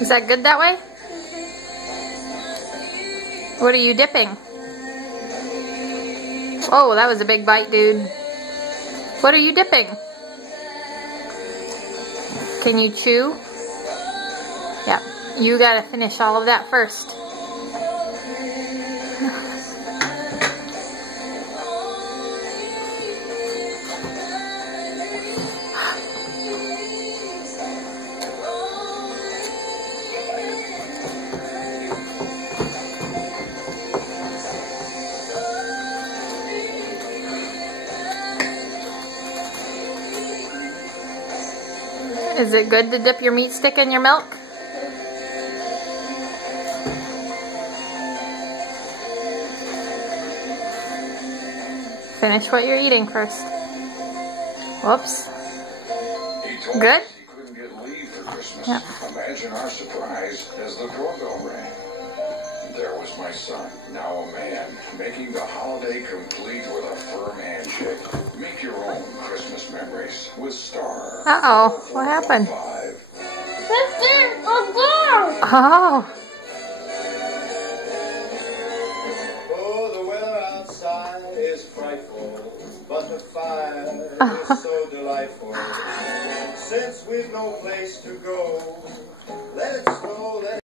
Is that good that way? What are you dipping? Oh, that was a big bite, dude. What are you dipping? Can you chew? Yeah, you gotta finish all of that first. Is it good to dip your meat stick in your milk? Finish what you're eating first. Whoops. Good? He couldn't get leave for Christmas. Yeah. Imagine our surprise as the doorbell rang. There was my son, now a man, making the holiday complete with a firm handshake. Make your own Christmas memories with Star. Uh-oh, what happened? 5. Oh. Oh, the weather outside is frightful, but the fire is so delightful. Since we've no place to go, let it snow, let